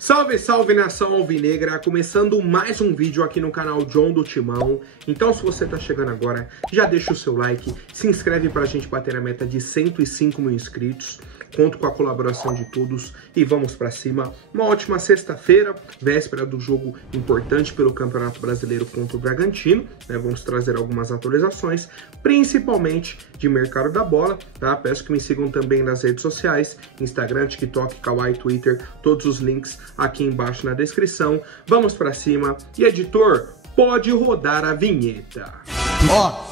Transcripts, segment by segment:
Salve, salve nação alvinegra, começando mais um vídeo aqui no canal John do Timão. Então se você tá chegando agora, já deixa o seu like, se inscreve pra gente bater a meta de 105 mil inscritos. Conto com a colaboração de todos e vamos pra cima. Uma ótima sexta-feira, véspera do jogo importante pelo Campeonato Brasileiro contra o Bragantino, né? Vamos trazer algumas atualizações, principalmente de mercado da bola, tá? Peço que me sigam também nas redes sociais, Instagram, TikTok, Kawaii, Twitter, todos os links aqui embaixo na descrição. Vamos pra cima e editor, pode rodar a vinheta.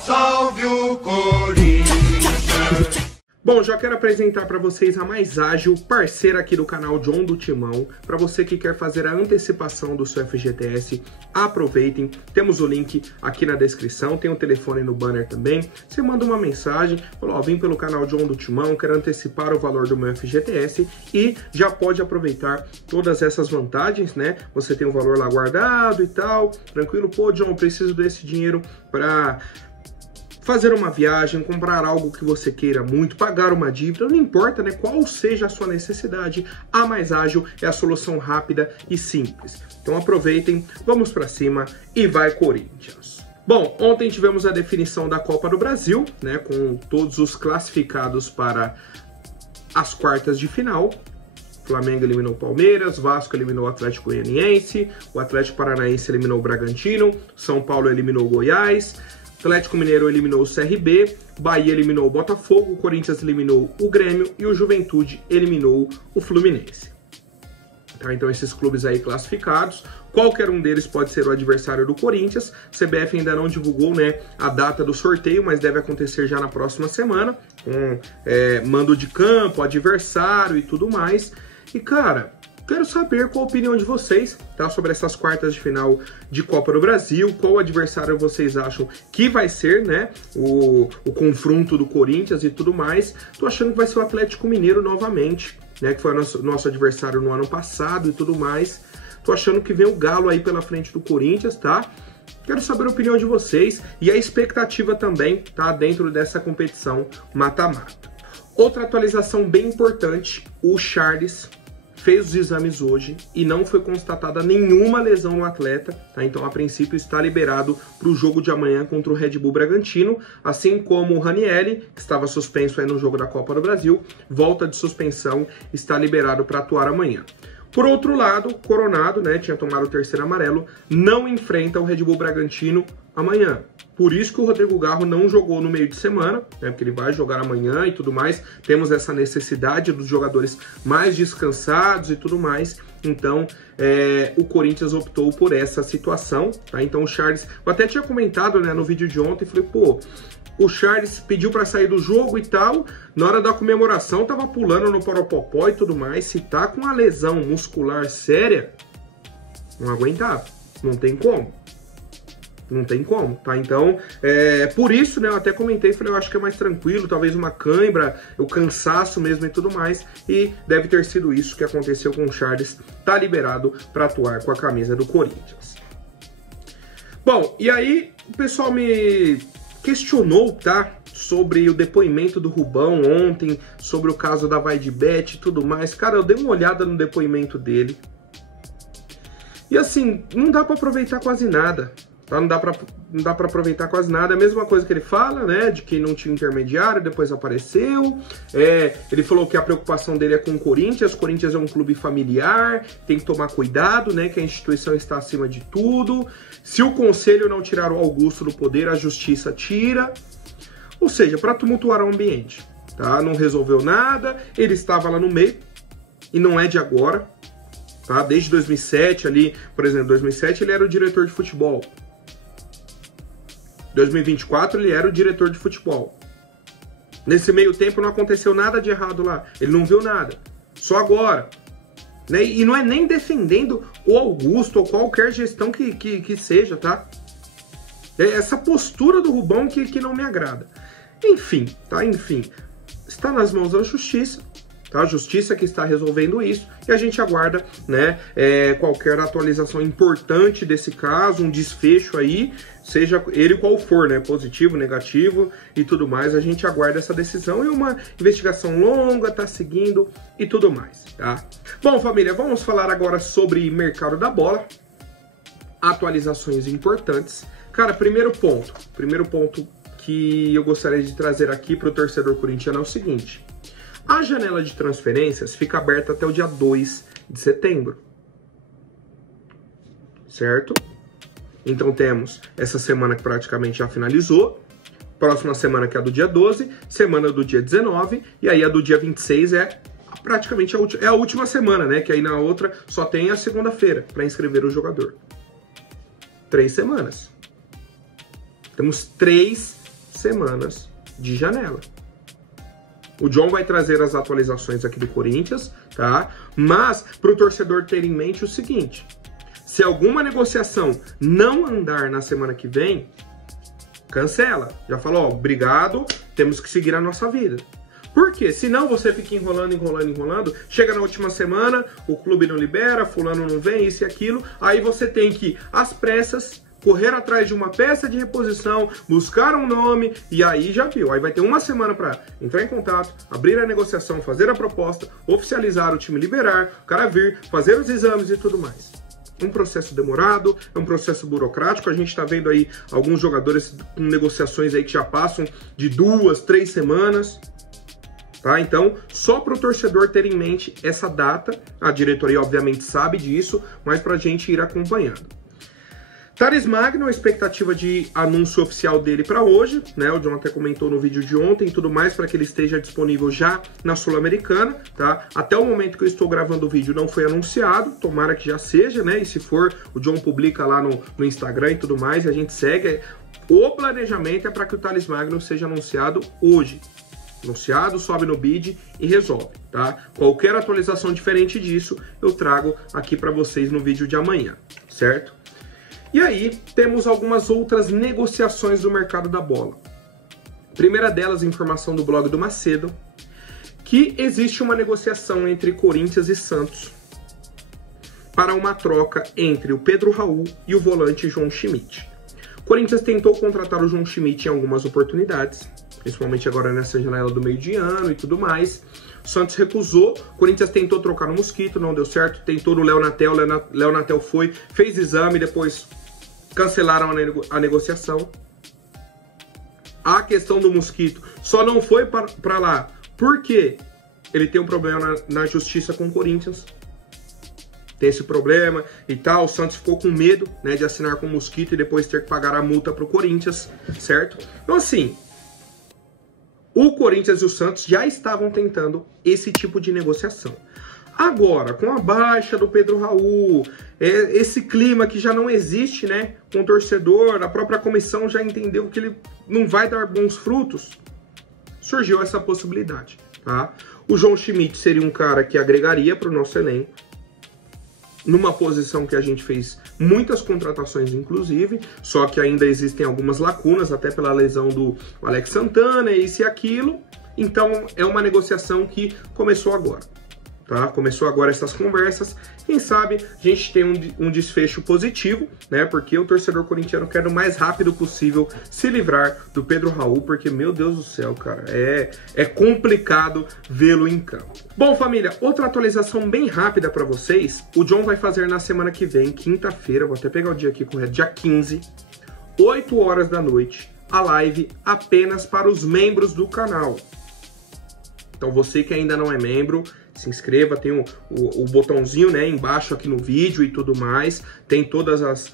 Salve o Corinthians! Bom, já quero apresentar para vocês a Mais Ágil, parceira aqui do canal John do Timão. Para você que quer fazer a antecipação do seu FGTS, aproveitem. Temos o link aqui na descrição, tem o telefone no banner também. Você manda uma mensagem, fala, ó, vim pelo canal John do Timão, quero antecipar o valor do meu FGTS e já pode aproveitar todas essas vantagens, né? Você tem o valor lá guardado e tal, tranquilo. Pô, John, preciso desse dinheiro para fazer uma viagem, comprar algo que você queira muito, pagar uma dívida, não importa, né, qual seja a sua necessidade, a Mais Ágil é a solução rápida e simples. Então aproveitem, vamos para cima e vai Corinthians! Bom, ontem tivemos a definição da Copa do Brasil, né, com todos os classificados para as quartas de final. O Flamengo eliminou o Palmeiras, Vasco eliminou o Atlético Goianiense, o Atlético Paranaense eliminou o Bragantino, São Paulo eliminou o Goiás, Atlético Mineiro eliminou o CRB, Bahia eliminou o Botafogo, o Corinthians eliminou o Grêmio e o Juventude eliminou o Fluminense. Tá, então esses clubes aí classificados, qualquer um deles pode ser o adversário do Corinthians. A CBF ainda não divulgou, né, a data do sorteio, mas deve acontecer já na próxima semana, com mando de campo, adversário e tudo mais. E cara, quero saber qual a opinião de vocês, tá, sobre essas quartas de final de Copa do Brasil, qual adversário vocês acham que vai ser, né, o confronto do Corinthians e tudo mais. Tô achando que vai ser o Atlético Mineiro novamente, né, que foi o nosso adversário no ano passado e tudo mais. Tô achando que vem o Galo aí pela frente do Corinthians, tá? Quero saber a opinião de vocês e a expectativa também, tá, dentro dessa competição mata-mata. Outra atualização bem importante, o Charles fez os exames hoje e não foi constatada nenhuma lesão no atleta, tá? Então a princípio está liberado para o jogo de amanhã contra o Red Bull Bragantino, assim como o Ranieri, que estava suspenso aí no jogo da Copa do Brasil, volta de suspensão, está liberado para atuar amanhã. Por outro lado, Coronado, né, tinha tomado o terceiro amarelo, não enfrenta o Red Bull Bragantino amanhã. Por isso que o Rodrigo Garro não jogou no meio de semana, né, porque ele vai jogar amanhã e tudo mais. Temos essa necessidade dos jogadores mais descansados e tudo mais. Então, o Corinthians optou por essa situação, tá? Então o Charles, eu até tinha comentado, né, no vídeo de ontem, falei, pô, o Charles pediu para sair do jogo e tal, na hora da comemoração tava pulando no poropopó e tudo mais. Se tá com uma lesão muscular séria, não aguentava, não tem como. Não tem como, tá? Então, por isso, né, eu até comentei, falei, eu acho que é mais tranquilo, talvez uma cãibra, o cansaço mesmo e tudo mais, e deve ter sido isso que aconteceu com o Charles, tá liberado para atuar com a camisa do Corinthians. Bom, e aí o pessoal me questionou, tá, sobre o depoimento do Rubão ontem, sobre o caso da VaiDeBet e tudo mais. Cara, eu dei uma olhada no depoimento dele, e assim, não dá para aproveitar quase nada. Tá? Não dá pra aproveitar quase nada. É a mesma coisa que ele fala, né? De que não tinha intermediário, depois apareceu. Ele falou que a preocupação dele é com o Corinthians. O Corinthians é um clube familiar, tem que tomar cuidado, né? Que a instituição está acima de tudo. Se o conselho não tirar o Augusto do poder, a justiça tira. Ou seja, para tumultuar o ambiente, tá? Não resolveu nada. Ele estava lá no meio e não é de agora, tá? Desde 2007 ali, por exemplo, 2007 ele era o diretor de futebol. 2024 ele era o diretor de futebol. Nesse meio tempo não aconteceu nada de errado lá. Ele não viu nada. Só agora. Né? E não é nem defendendo o Augusto ou qualquer gestão que seja, tá? É essa postura do Rubão que não me agrada. Enfim, tá? Enfim. Está nas mãos da justiça. tá? A justiça que está resolvendo isso e a gente aguarda, né, qualquer atualização importante desse caso, um desfecho aí, seja ele qual for, né, positivo, negativo e tudo mais, a gente aguarda essa decisão. É uma investigação longa, tá seguindo e tudo mais, tá? Bom, família, vamos falar agora sobre mercado da bola, atualizações importantes. Cara, primeiro ponto que eu gostaria de trazer aqui para o torcedor corintiano é o seguinte: a janela de transferências fica aberta até o dia 2 de setembro, certo? Então temos essa semana que praticamente já finalizou, próxima semana que é a do dia 12, semana do dia 19, e aí a do dia 26 é praticamente a última semana, né? Que aí na outra só tem a segunda-feira para inscrever o jogador. 3 semanas. Temos 3 semanas de janela. O John vai trazer as atualizações aqui do Corinthians, tá? Mas para o torcedor ter em mente o seguinte: se alguma negociação não andar na semana que vem, cancela. Já falou, ó, obrigado, temos que seguir a nossa vida. Por quê? Senão você fica enrolando, chega na última semana, o clube não libera, fulano não vem, isso e aquilo, aí você tem que, às pressas, correr atrás de uma peça de reposição, buscar um nome, e aí já viu. Aí vai ter uma semana para entrar em contato, abrir a negociação, fazer a proposta, oficializar, o time liberar, o cara vir, fazer os exames e tudo mais. Um processo demorado, é um processo burocrático. A gente está vendo aí alguns jogadores com negociações aí que já passam de 2, 3 semanas. Tá? Então, só para o torcedor ter em mente essa data, a diretoria obviamente sabe disso, mas para a gente ir acompanhando. Thales Magno, a expectativa de anúncio oficial dele para hoje, né? O John até comentou no vídeo de ontem e tudo mais, para que ele esteja disponível já na Sul-Americana, tá? Até o momento que eu estou gravando o vídeo não foi anunciado, tomara que já seja, né? E se for, o John publica lá no Instagram e tudo mais, e a gente segue. O planejamento é para que o Thales Magno seja anunciado hoje. Anunciado, sobe no bid e resolve, tá? Qualquer atualização diferente disso, eu trago aqui para vocês no vídeo de amanhã, certo? E aí, temos algumas outras negociações do mercado da bola. Primeira delas, informação do blog do Macedo, que existe uma negociação entre Corinthians e Santos para uma troca entre o Pedro Raul e o volante João Schmidt. O Corinthians tentou contratar o João Schmidt em algumas oportunidades, principalmente agora nessa janela do meio de ano e tudo mais. O Santos recusou, o Corinthians tentou trocar no Mosquito, não deu certo, tentou no Léo Natel, Léo Natel foi, fez exame, depois cancelaram a negociação. A questão do Mosquito só não foi para lá porque ele tem um problema na justiça com o Corinthians. Tem esse problema e tal, o Santos ficou com medo, né, de assinar com o Mosquito e depois ter que pagar a multa para o Corinthians, certo? Então assim, o Corinthians e o Santos já estavam tentando esse tipo de negociação. Agora, com a baixa do Pedro Raul, esse clima que já não existe, né, com o torcedor, a própria comissão já entendeu que ele não vai dar bons frutos, surgiu essa possibilidade, tá? O João Schmidt seria um cara que agregaria para o nosso elenco, numa posição que a gente fez muitas contratações, inclusive, só que ainda existem algumas lacunas, até pela lesão do Alex Santana, isso e aquilo. Então, é uma negociação que começou agora, tá? Começou agora essas conversas. Quem sabe a gente tem um desfecho positivo, né? Porque o torcedor corintiano quer o mais rápido possível se livrar do Pedro Raul, porque, meu Deus do céu, cara, é complicado vê-lo em campo. Bom, família, outra atualização bem rápida para vocês. O John vai fazer na semana que vem, quinta-feira, vou até pegar o dia aqui correto, dia 15, 8 horas da noite, a live apenas para os membros do canal. Então você que ainda não é membro, se inscreva, tem o botãozinho, né, embaixo aqui no vídeo e tudo mais, tem todas as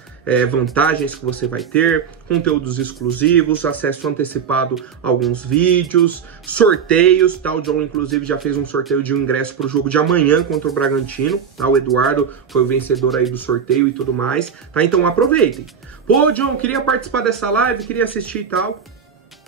vantagens que você vai ter, conteúdos exclusivos, acesso antecipado a alguns vídeos, sorteios, tá? O John inclusive já fez um sorteio de um ingresso para o jogo de amanhã contra o Bragantino, tá? O Eduardo foi o vencedor aí do sorteio e tudo mais, tá? Então aproveitem. Pô, John, queria participar dessa live, queria assistir e tal.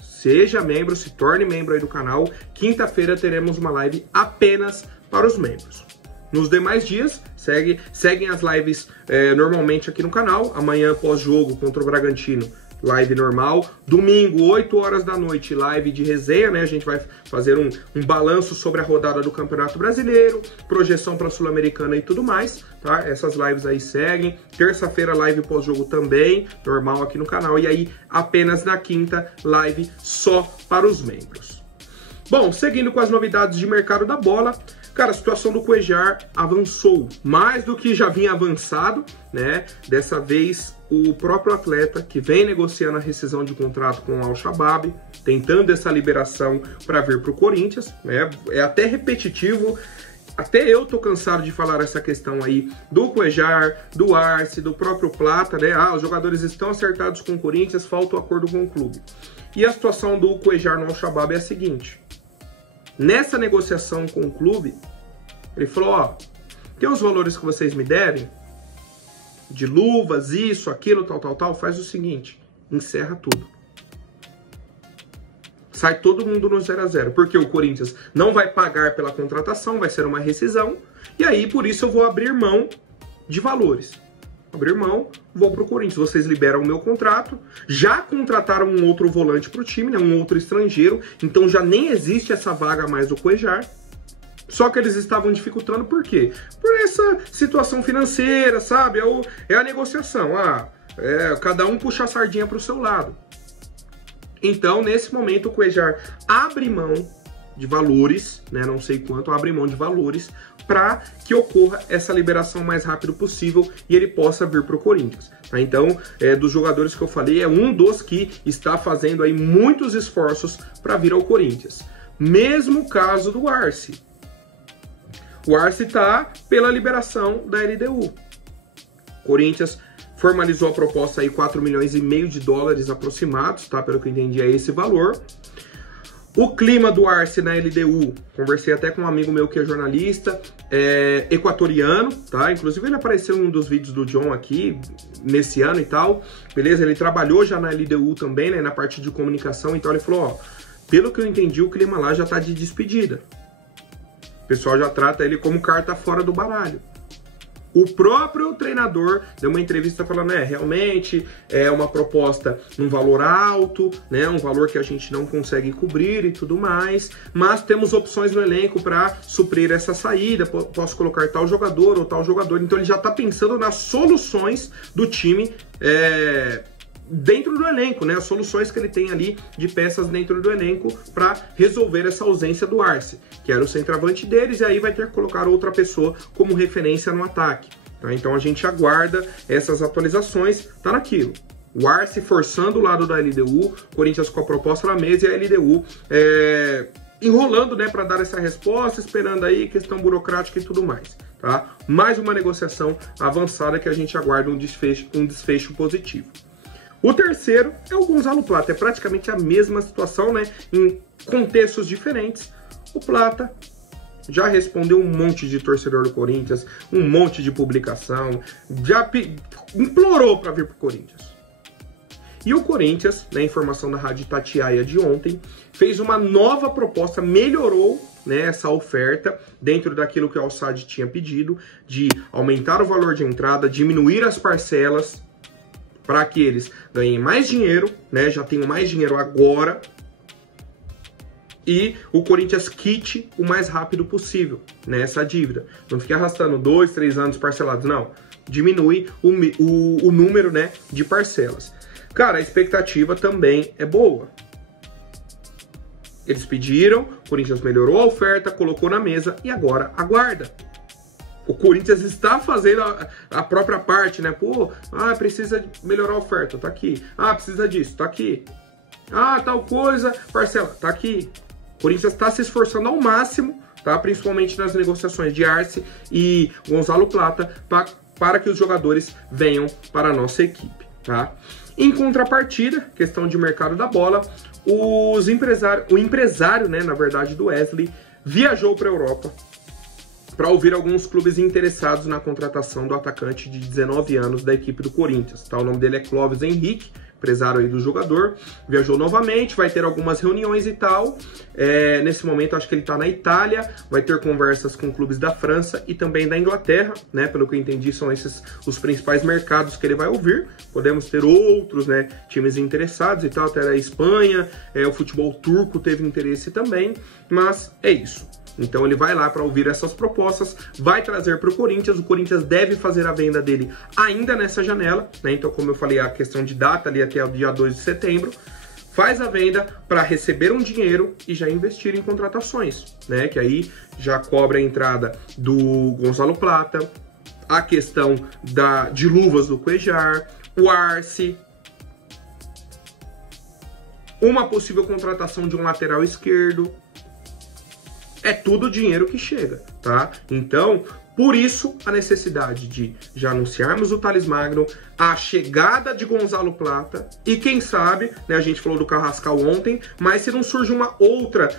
Seja membro, se torne membro aí do canal. Quinta-feira teremos uma live apenas para os membros. Nos demais dias, seguem as lives normalmente aqui no canal. Amanhã, pós-jogo contra o Bragantino, live normal. Domingo, 8 horas da noite, live de resenha, né? A gente vai fazer um balanço sobre a rodada do Campeonato Brasileiro, projeção para a Sul-Americana e tudo mais, tá? Essas lives aí seguem. Terça-feira, live pós-jogo também, normal aqui no canal. E aí, apenas na quinta, live só para os membros. Bom, seguindo com as novidades de mercado da bola, cara, a situação do Cuéllar avançou mais do que já vinha avançado, né? Dessa vez, o próprio atleta que vem negociando a rescisão de contrato com o Al-Shabaab, tentando essa liberação para vir para o Corinthians, né? É até repetitivo, até eu tô cansado de falar essa questão aí do Cuéllar, do Arce, do próprio Plata, né? Os jogadores estão acertados com o Corinthians, falta o acordo com o clube. E a situação do Cuéllar no Al-Shabaab é a seguinte: nessa negociação com o clube, ele falou, ó, tem os valores que vocês me devem, de luvas, isso, aquilo, tal, faz o seguinte, encerra tudo. Sai todo mundo no 0 a 0, porque o Corinthians não vai pagar pela contratação, vai ser uma rescisão, e aí por isso eu vou abrir mão de valores. Abrir mão, vou pro Corinthians, vocês liberam o meu contrato, já contrataram um outro volante pro time, né, um outro estrangeiro, então já nem existe essa vaga mais do Cuéllar, só que eles estavam dificultando por quê? Por essa situação financeira, sabe, é a negociação, cada um puxa a sardinha pro seu lado. Então, nesse momento, o Cuéllar abre mão de valores, né, não sei quanto, abre mão de valores para que ocorra essa liberação o mais rápido possível e ele possa vir para o Corinthians. Tá? Então, dos jogadores que eu falei, é um dos que está fazendo aí muitos esforços para vir ao Corinthians. Mesmo caso do Arce. O Arce está pela liberação da LDU. Corinthians formalizou a proposta aí, 4,5 milhões de dólares aproximados, tá? Pelo que eu entendi, é esse valor. O clima do Arce na LDU, conversei até com um amigo meu que é jornalista, equatoriano, tá? Inclusive ele apareceu em um dos vídeos do John aqui, nesse ano e tal, beleza? Ele trabalhou já na LDU também, né, na parte de comunicação, então ele falou, ó, pelo que eu entendi, o clima lá já tá de despedida. O pessoal já trata ele como carta fora do baralho. O próprio treinador deu uma entrevista falando, realmente é uma proposta num valor alto, né, um valor que a gente não consegue cobrir e tudo mais, mas temos opções no elenco para suprir essa saída, posso colocar tal jogador ou tal jogador. Então ele já está pensando nas soluções do time dentro do elenco, né, as soluções que ele tem ali de peças dentro do elenco para resolver essa ausência do Arce, que era o centroavante deles, e aí vai ter que colocar outra pessoa como referência no ataque. Tá? Então a gente aguarda essas atualizações, tá naquilo. O Arce forçando o lado da LDU, Corinthians com a proposta na mesa e a LDU enrolando, né, para dar essa resposta, esperando aí questão burocrática e tudo mais. Tá? Mais uma negociação avançada que a gente aguarda um desfecho positivo. O terceiro é o Gonzalo Plata, é praticamente a mesma situação, né, em contextos diferentes. O Plata já respondeu um monte de torcedor do Corinthians, um monte de publicação, já implorou para vir para o Corinthians. E o Corinthians, na informação da Rádio Itatiaia de ontem, fez uma nova proposta, melhorou, né, essa oferta dentro daquilo que o Al-Sadd tinha pedido, de aumentar o valor de entrada, diminuir as parcelas, para que eles ganhem mais dinheiro, né, já tenham mais dinheiro agora, e o Corinthians quite o mais rápido possível, né, essa dívida. Não fique arrastando 2, 3 anos parcelados, não. Diminui o número, né, de parcelas. Cara, a expectativa também é boa. Eles pediram, o Corinthians melhorou a oferta, colocou na mesa e agora aguarda. O Corinthians está fazendo a própria parte, né? Pô, precisa melhorar a oferta, tá aqui. Precisa disso, tá aqui. Tal coisa, parcela, tá aqui. O Corinthians está se esforçando ao máximo, tá? Principalmente nas negociações de Arce e Gonzalo Plata, para que os jogadores venham para a nossa equipe, tá? Em contrapartida, questão de mercado da bola, o empresário, né, na verdade, do Wesley, viajou para a Europa para ouvir alguns clubes interessados na contratação do atacante de 19 anos da equipe do Corinthians. Tá? O nome dele é Clóvis Henrique, empresário aí do jogador, viajou novamente, vai ter algumas reuniões e tal. Nesse momento, acho que ele tá na Itália, vai ter conversas com clubes da França e também da Inglaterra, né? Pelo que eu entendi, são esses os principais mercados que ele vai ouvir. Podemos ter outros, né, times interessados e tal, até a Espanha, o futebol turco teve interesse também, mas é isso. Então ele vai lá para ouvir essas propostas, vai trazer para o Corinthians deve fazer a venda dele ainda nessa janela, né? Então, como eu falei, a questão de data ali até o dia 2 de setembro, faz a venda para receber um dinheiro e já investir em contratações, né? Que aí já cobra a entrada do Gonzalo Plata, a questão de luvas do Cuéllar, o Arce, uma possível contratação de um lateral esquerdo. É tudo dinheiro que chega, tá? Então, por isso, a necessidade de já anunciarmos o Thales Magno, a chegada de Gonzalo Plata e quem sabe, né, a gente falou do Carrascal ontem, mas se não surge uma outra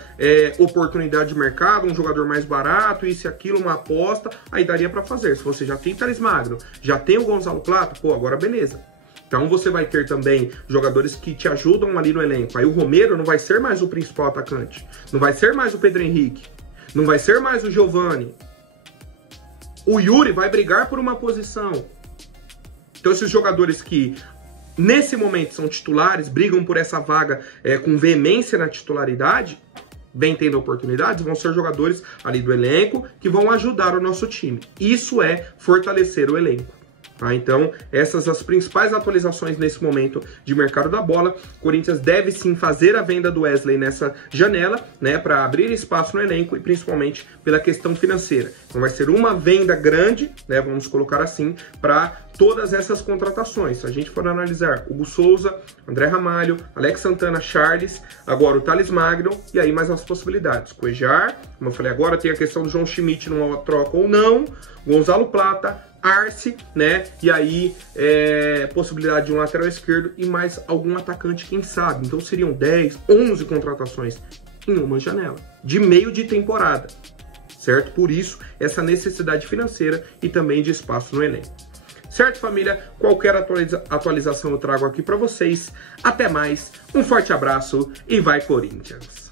oportunidade de mercado, um jogador mais barato, isso e aquilo, uma aposta, aí daria para fazer. Se você já tem Thales Magno, já tem o Gonzalo Plata, pô, agora beleza. Então você vai ter também jogadores que te ajudam ali no elenco. Aí o Romero não vai ser mais o principal atacante, não vai ser mais o Pedro Henrique, não vai ser mais o Giovani. O Yuri vai brigar por uma posição. Então esses jogadores que nesse momento são titulares, brigam por essa vaga com veemência na titularidade, vem tendo oportunidades, vão ser jogadores ali do elenco que vão ajudar o nosso time. Isso é fortalecer o elenco. Tá? Então, essas as principais atualizações nesse momento de mercado da bola. O Corinthians deve sim fazer a venda do Wesley nessa janela, né, para abrir espaço no elenco e principalmente pela questão financeira. Então vai ser uma venda grande, né, vamos colocar assim, para todas essas contratações. Se a gente for analisar Hugo Souza, André Ramalho, Alex Santana, Charles, agora o Thales Magno e aí mais as possibilidades. Cuéllar, como eu falei agora, tem a questão do João Schmidt numa troca ou não, Gonzalo Plata, Arce, né? E aí, possibilidade de um lateral esquerdo e mais algum atacante, quem sabe. Então seriam 10, 11 contratações em uma janela, de meio de temporada, certo? Por isso, essa necessidade financeira e também de espaço no elenco. Certo, família? Qualquer atualização eu trago aqui para vocês. Até mais, um forte abraço e vai Corinthians!